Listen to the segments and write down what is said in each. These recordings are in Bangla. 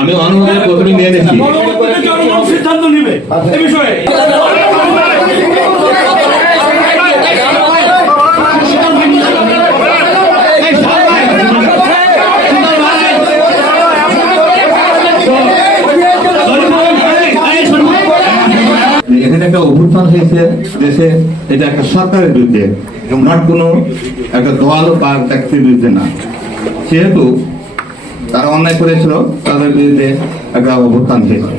আমি অনুমোদন প্রথমে নিয়ে নিচ্ছি। সিদ্ধান্ত নিবে এ বিষয়ে। এখানে একটা অভ্যুত্থান হয়েছে দেশে এটা একটা সরকারের বিরুদ্ধে নট কোনো একটা দল বা ব্যক্তির বিরুদ্ধে না। সেহেতু তারা অন্যায় করেছিল তাদের বিরুদ্ধে একটা অভ্যুত্থান হয়েছে।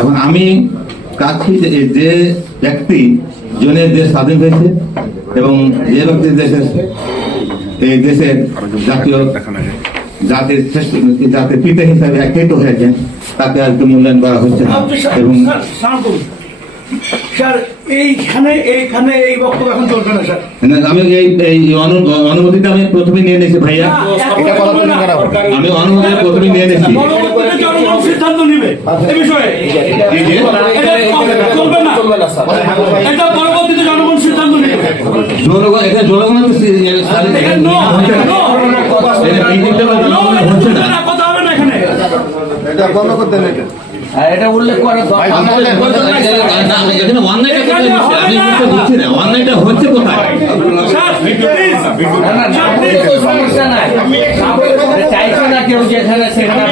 এখন আমি চাচ্ছি যে যে ব্যক্তি জনের দেশ স্বাধীন হয়েছে এবং যে ব্যক্তি দেশের এই দেশের জাতীয় জাতির শ্রেষ্ঠ জাতির পিতা হিসাবে একত্রিত হয়েছেন তাকে আজকে মূল্যায়ন করা হচ্ছে না। এবং স্যার, এইখানে এইখানে এই বক্তব্য এখন চলবে না স্যার। আমি এই এই অনুমতিটা আমি প্রথমে নিয়ে নিয়েছি ভাইয়া। আমি অনুমতি প্রথমে নিয়ে নিয়েছি। জনগণ সিদ্ধান্ত নিবে এ বিষয়ে। চলবে না এটা পরবর্তীতে জনগণ সিদ্ধান্ত নিবে। জনগণ এটা জনগণ কথা হবে না এখানে। এটা উল্লেখ করে না, বুঝতে পারছি না অন্যায়টা হচ্ছে কোথায় সমস্যা নাই চাইছে না কেউ যেখানে সেখানে?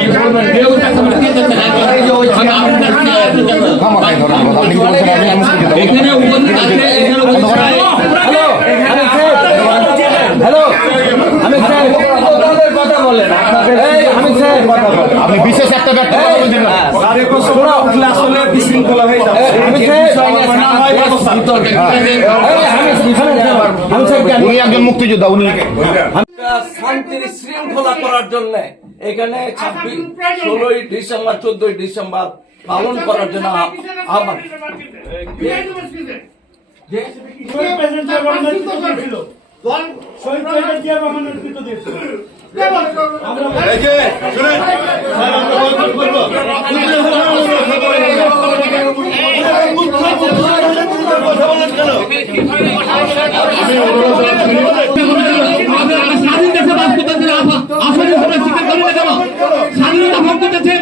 এখানে উপস্থিত আছে এখানে হ্যালো হ্যালো আমি সাহেব আপনাদের কথা বলেন আপনাদের এই আমি সাহেব কথা বলেন আপনি বিশেষ একটা ব্যক্তি কথা বলছেন না। আমি উনি মুক্তিযোদ্ধা শৃঙ্খলা করার জন্য এখানে ছাব্বিশ ষোলোই ডিসেম্বর চোদ্দই ডিসেম্বর পালন করার জন্য আহ- আহ্বান শহীদ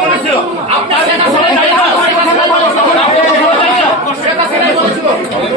বলেছিল